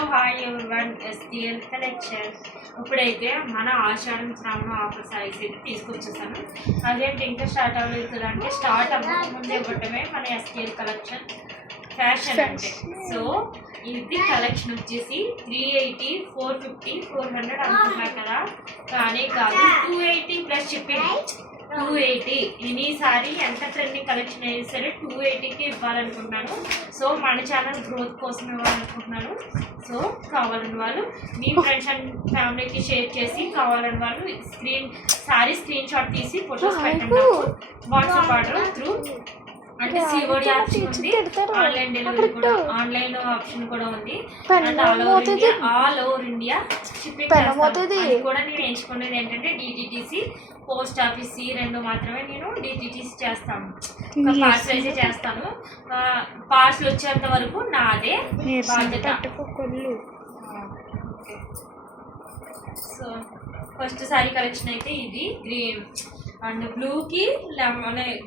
Hello hi everyone STL collection. ఇప్పుడైతే మన ఆషాఢం శ్రావణ offer saris అయితే తీసుకొచ్చేసాను. అదేంటి ఇంకా స్టార్ట్ అవ్వలేదు అంటే స్టార్ట్ అవ్వకముందే ఇవ్వటమే మన ఎస్టీఎల్ కలెక్షన్ ఫ్యాషన్ అంటే. సో ఇది కలెక్షన్ వచ్చేసి 380, 450, 400 అనుకున్నారు కదా, కానీ కాదు 280 ప్లస్ షిప్పింగ్. 280 ఎనీ సారీ ఎంత ట్రెండింగ్ కలెక్షన్ అయినా సరే 280కి ఇవ్వాలనుకుంటున్నాను. సో మన ఛానల్ గ్రోత్ కోసం ఇవ్వాలనుకుంటున్నాను. సో కావాలని వాళ్ళు మీ ఫ్రెండ్స్ అండ్ ఫ్యామిలీకి షేర్ చేసి కావాలని వాళ్ళు స్క్రీన్ షాట్ తీసి ఫొటోస్ పెట్టండి. వాట్సాప్ ఆర్డర్ త్రూ అంటే సిఓడి ఆప్షన్ ఉంది, ఆన్లైన్ డెలివరీ కూడా, ఆన్లైన్ ఆప్షన్ కూడా ఉంది. And all over India shipping చేస్తాను. కూడా నేను ఎంచుకునేది ఏంటంటే డిటిటిసి, పోస్ట్ ఆఫీస్ ఈ రెండు మాత్రమే నేను డిటిటిసి చేస్తాను. పార్సల్ అయితే చేస్తాను. పార్సల్ వచ్చేంత వరకు నాదే బాధ్యత. సో ఫస్ట్ సారీ కలెక్షన్ అయితే ఇది గ్రీన్ అండ్ బ్లూకి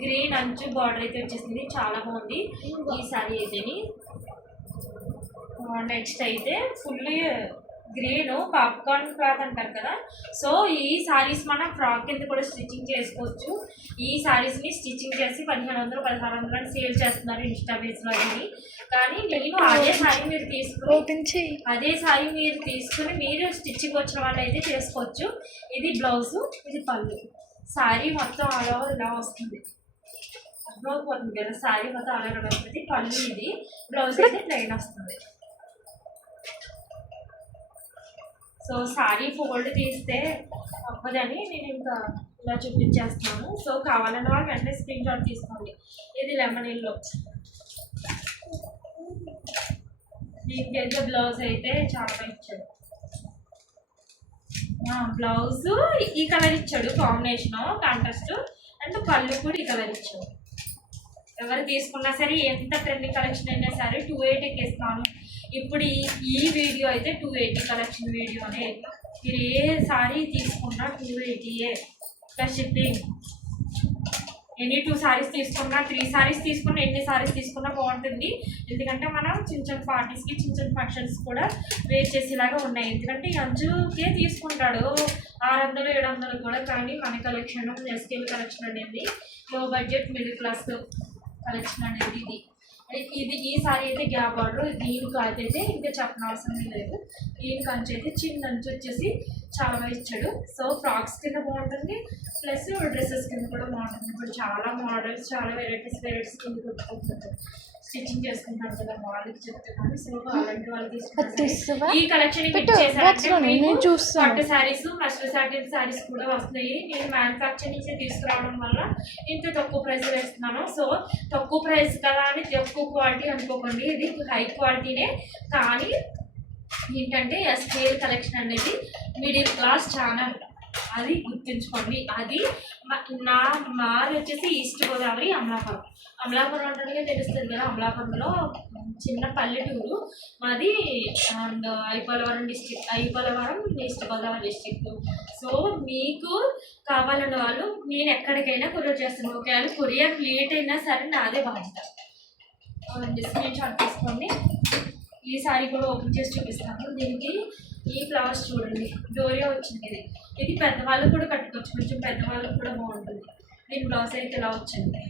గ్రీన్ అంచు బార్డర్ అయితే వచ్చేసింది, చాలా బాగుంది ఈ సారీ అయితేని. నెక్స్ట్ అయితే ఫుల్ గ్రీన్ పాప్కార్న్ క్లాత్ అంటారు కదా. సో ఈ సారీస్ మనం ఫ్రాక్ కింద కూడా స్టిచ్చింగ్ చేసుకోవచ్చు. ఈ సారీస్ని స్టిచ్చింగ్ చేసి 1500, 1600 అని సేల్ చేస్తున్నారు ఇన్స్టా పేజ్లో అని. కానీ నేను అదే సారీ మీరు తీసుకుని మీరు స్టిచ్చింగ్ వచ్చిన వాళ్ళు అయితే చేసుకోవచ్చు. ఇది బ్లౌజు, ఇది పళ్ళు. సారీ మొత్తం ఆల్ ఓవర్ ఇలా వస్తుంది, అర్థమైపోతుంది కదా. సారీ మొత్తం ఆల్ ఓవర్ వస్తుంది. పళ్ళు ఇది, బ్లౌజ్ అయితే ప్లెయిన్ వస్తుంది. సో సారీ ఫోల్డ్ తీస్తే అవ్వదని నేను ఇంకా ఇలా చూపించేస్తున్నాను. సో కావాలన్న వాళ్ళు వెంటనే స్క్రీన్ షాట్ తీసుకోండి. ఇది లెమన్ ఎల్లో. దీనికి అయితే బ్లౌజ్ అయితే చాలా ఇచ్చాడు. బ్లౌజ్ ఈ కలర్ ఇచ్చాడు, కాంబినేషన్ కాంట్రాస్ట్. అండ్ పళ్ళు కూడా ఈ కలర్ ఇచ్చాడు. ఎవరు తీసుకున్నా సరే ఎంత ట్రెండింగ్ కలెక్షన్ అయినా సరే 280కి ఇస్తాను. ఇప్పుడు ఈ వీడియో అయితే 280 కలెక్షన్ వీడియోనే. మీరు ఏ సారీ తీసుకున్నా 280 ప్లస్ షిప్పింగ్. ఎన్ని 2 సారీస్ తీసుకున్నా, 3 సారీస్ తీసుకున్నా, ఎన్ని సారీస్ తీసుకున్నా బాగుంటుంది. ఎందుకంటే మనం చిన్న చిన్న పార్టీస్కి, చిన్న చిన్న ఫంక్షన్స్ కూడా వేర్ చేసేలాగా ఉన్నాయి. ఎందుకంటే ఈ అంచుకే తీసుకుంటాడు 600, 700 కూడా. కానీ మన కలెక్షన్ ఎస్కేల్ కలెక్షన్ అనేది లో బడ్జెట్ మిడిల్ క్లాస్ కలెక్షన్ అనేది ఇది. ఈ సారీ అయితే గ్యాప్ బార్డర్, దీని క్లాత్ అయితే ఇంకా చెప్పనవసరం లేదు. దీనికి అంచు అయితే చిన్న అంచు వచ్చేసి చాలా బాగా ఇచ్చాడు. సో ఫ్రాక్స్ కింద బాగుంటుంది, ప్లస్ డ్రెస్సెస్ కింద కూడా బాగుంటుంది. ఇప్పుడు చాలా మోడల్స్, చాలా వెరైటీస్ కింద కొట్టుకుంటుంది, స్టిచ్చింగ్ చేసుకుంటాను కదా వాళ్ళకి చెప్తున్నాను. సో అలాంటి వాళ్ళు తీసుకుంటారు. ఈ కలెక్షన్ పట్టు శారీస్, మస్టర్ సాటిన్ శారీస్ కూడా వస్తున్నాయి. నేను మ్యానుఫ్యాక్చర్ నుంచి తీసుకురావడం వల్ల ఇంత తక్కువ ప్రైస్ వేస్తున్నాను. సో తక్కువ ప్రైస్ కదా అని తక్కువ క్వాలిటీ అనుకోకండి, ఇది హై క్వాలిటీనే. కానీ ఏంటంటే ఎస్కేల్ కలెక్షన్ అనేది మిడిల్ క్లాస్ ఛానల్, అది గుర్తుంచుకోండి. అది మాది వచ్చేసి ఈస్ట్ గోదావరి, అమలాపురం అంటే తెలుస్తుంది కదా. అమలాపురంలో చిన్న పల్లెటూరు మాది. And I. Polavaram east Godavari district. So మీకు కావాలన్న వాళ్ళు నేను ఎక్కడికైనా కొరియర్ చేస్తాను. ఒకవేళ కొరియర్ లేట్ అయినా సరే నాదే బాధ్యత. స్క్రీన్ షాట్ తీసుకోండి. ఈ సారీ కూడా ఓపెన్ చేసి చూపిస్తాను. దీనికి ఈ ఫ్లవర్స్ చూడండి, డోరియా వచ్చింది. ఇది పెద్దవాళ్ళకు కూడా కట్టుకోవచ్చు, కొంచెం పెద్దవాళ్ళకు కూడా బాగుంటుంది. దీని బ్లౌజ్ అయితే ఇలా వచ్చింది.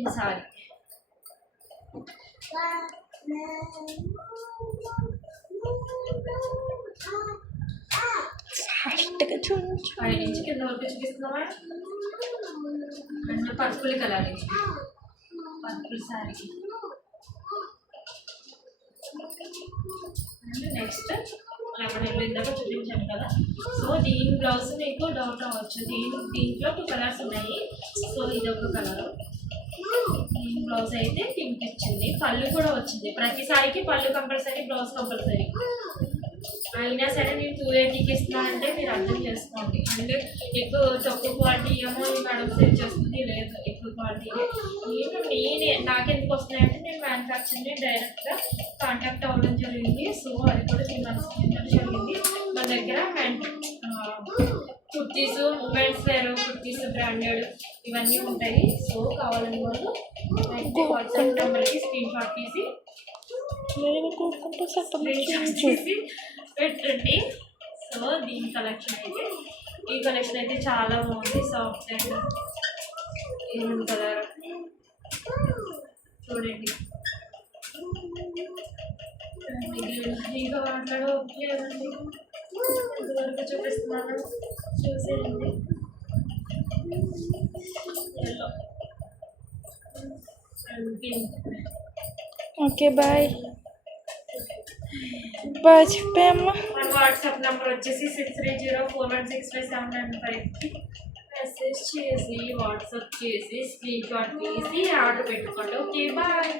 ఈ సారీ పైనుంచి కింద వరకు చూపిస్తున్నావా. And purple colour, purple sari. Next lemon ఇందాక చూపించాను కదా. సో దీని బ్లౌజ్ మీకు డౌట్ అవ్వచ్చు, దీంట్లో 2 కలర్స్ ఉన్నాయి. సో ఇది ఒక కలర్. దీని బ్లౌజ్ అయితే పింక్ ఇచ్చింది, పళ్ళు కూడా వచ్చింది. ప్రతిసారికి పళ్ళు కంపల్సరీ, బ్లౌజ్ కంపల్సరీ. అయినా సరే నేను 280కి ఇస్తున్నానంటే మీరు అర్థం చేసుకోండి. అంటే ఎక్కువ తక్కువ క్వాలిటీ ఏమో మేడం సేల్ చేస్తుంది, లేదు ఎక్కువ క్వాలిటీ. నాకెందుకు వస్తున్నాయంటే నేను మ్యానుఫ్యాక్చర్ని డైరెక్ట్గా కాంటాక్ట్ అవ్వడం జరిగింది. సో అది కూడా జరిగింది. మన దగ్గర kurtis, women's wear kurtis, branded ఇవన్నీ ఉంటాయి. సో కావాలని వాళ్ళు వాట్సాప్ నెంబర్కి స్క్రీన్ షాట్ తీసి నేను కోరుకుంటే స్క్రీన్ చేసి పెట్టండి. సో దీని కలెక్షన్ అయితే ఈ కలెక్షన్ అయితే చాలా బాగుంది. సాఫ్ట్ అండ్ గ్రీన్ కలర్ చూడండి. ఇంకా మాట్లాడ ఓకే అండి. ఇంతవరకు చూపిస్తున్నాను, చూసేయండి. Yellow and pink. Okay bye bye చెప్పామ్మా. మన వాట్సాప్ నెంబర్ వచ్చేసి 6304165795కి మెసేజ్ చేసి వాట్సాప్ చేసి స్క్రీన్ షాట్ తీసి ఆర్డర్ పెట్టుకోండి. Okay bye.